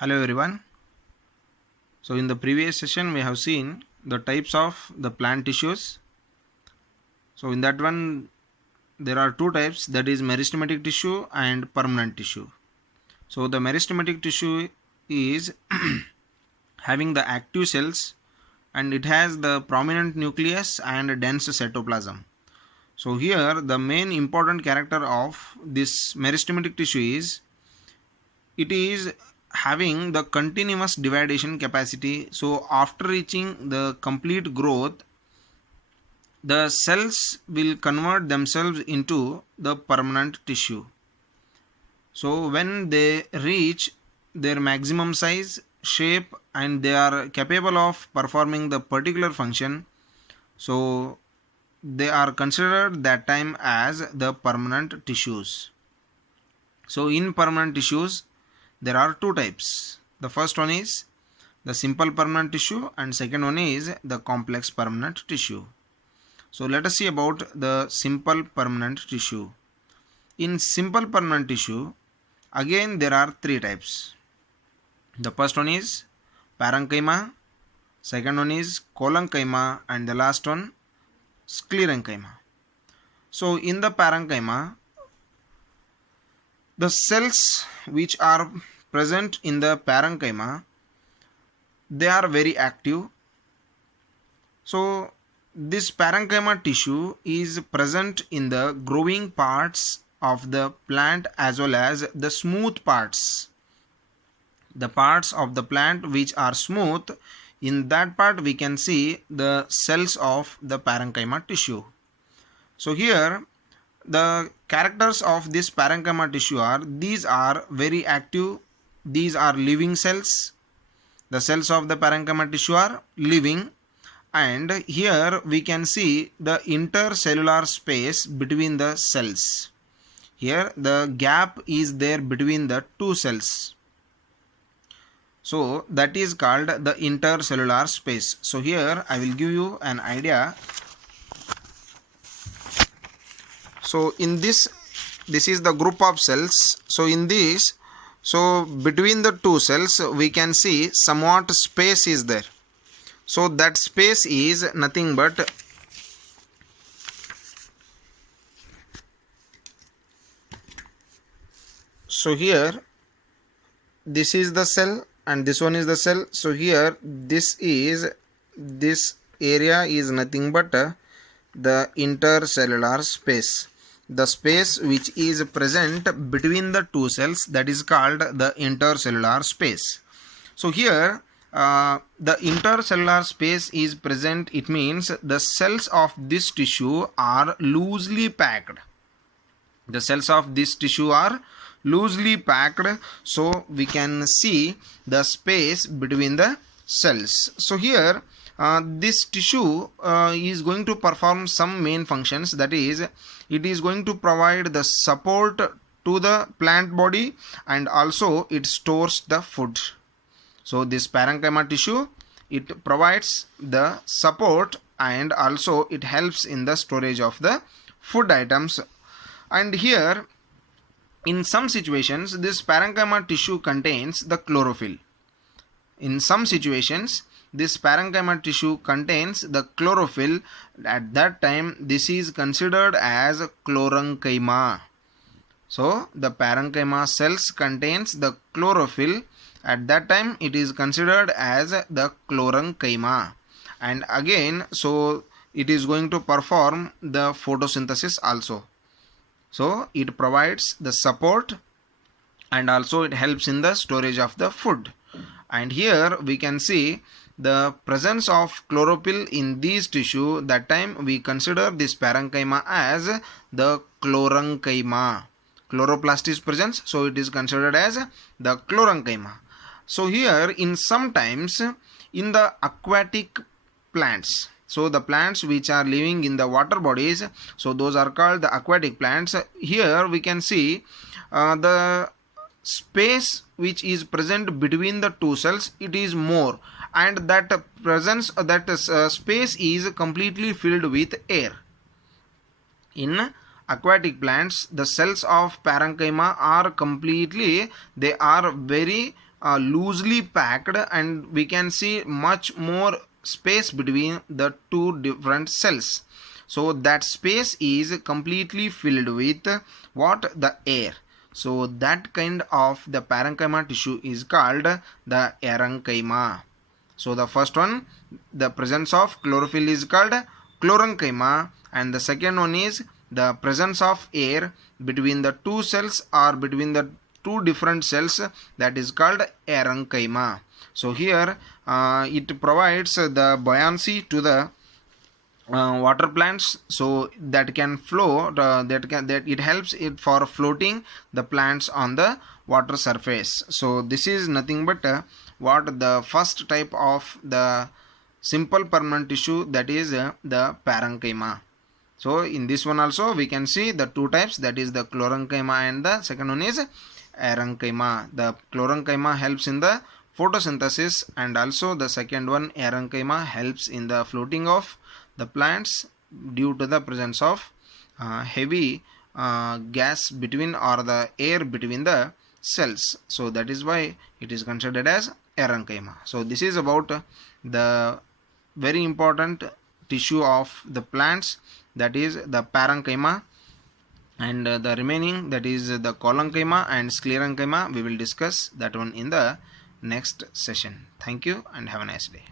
Hello everyone. So in the previous session we have seen the types of the plant tissues. So in that one there are two types, that is meristematic tissue and permanent tissue. So the meristematic tissue is having the active cells and it has the prominent nucleus and dense cytoplasm. So here the main important character of this meristematic tissue is it is having the continuous dividation capacity. So after reaching the complete growth, the cells will convert themselves into the permanent tissue. So when they reach their maximum size, shape, and they are capable of performing the particular function, so they are considered that time as the permanent tissues. So in permanent tissues there are two types. The first one is the simple permanent tissue and second one is the complex permanent tissue. So let us see about the simple permanent tissue. In simple permanent tissue, again there are three types. The first one is parenchyma, second one is collenchyma, and the last one sclerenchyma. So in the parenchyma, the cells which are present in the parenchyma, they are very active. So this parenchyma tissue is present in the growing parts of the plant as well as the smooth parts. The parts of the plant which are smooth, in that part we can see the cells of the parenchyma tissue. So here the characters of this parenchyma tissue are, these are very active, these are living cells. The cells of the parenchyma tissue are living, and here we can see the intercellular space between the cells. Here the gap is there between the two cells. So that is called the intercellular space. So here I will give you an idea. So in this is the group of cells. So in this, so between the two cells we can see somewhat space is there. So that space is nothing but so here this is the cell and this one is the cell. So here this area is nothing but the intercellular space. The space which is present between the two cells, that is called the intercellular space. So here the intercellular space is present. It means the cells of this tissue are loosely packed. The cells of this tissue are loosely packed, so we can see the space between the cells. So here this tissue is going to perform some main functions, that is it is going to provide the support to the plant body and also it stores the food. So this parenchyma tissue, it provides the support and also it helps in the storage of the food items. And here in some situations this parenchyma tissue contains the chlorophyll. In some situations this parenchyma tissue contains the chlorophyll. At that time this is considered as chlorenchyma. So the parenchyma cells contains the chlorophyll. At that time it is considered as the chlorenchyma, and again so it is going to perform the photosynthesis also. So it provides the support and also it helps in the storage of the food. And here we can see the presence of chlorophyll in these tissue. That time we consider this parenchyma as the chlorenchyma. Chloroplast is present, so it is considered as the chlorenchyma. So here in sometimes in the aquatic plants, so the plants which are living in the water bodies, so those are called the aquatic plants. Here we can see the space which is present between the two cells, it is more, and that presence that space is completely filled with air. In aquatic plants the cells of parenchyma are completely, they are very loosely packed, and we can see much more space between the two different cells. So that space is completely filled with what? The air. So that kind of the parenchyma tissue is called the aerenchyma. So the first one, the presence of chlorophyll is called chlorenchyma, and the second one is the presence of air between the two cells or between the two different cells, that is called aerenchyma. So here it provides the buoyancy to the water plants, so that can flow, that it helps it for floating the plants on the water surface. So this is nothing but what the first type of the simple permanent tissue, that is the parenchyma. So in this one also we can see the two types, that is the chlorenchyma and the second one is aerenchyma. The chlorenchyma helps in the photosynthesis, and also the second one, aerenchyma, helps in the floating of the plants due to the presence of heavy gas between, or the air between the cells. So that is why it is considered as aerenchyma. So this is about the very important tissue of the plants, that is the parenchyma, and the remaining, that is the collenchyma and sclerenchyma, we will discuss that one in the next session. Thank you and have a nice day.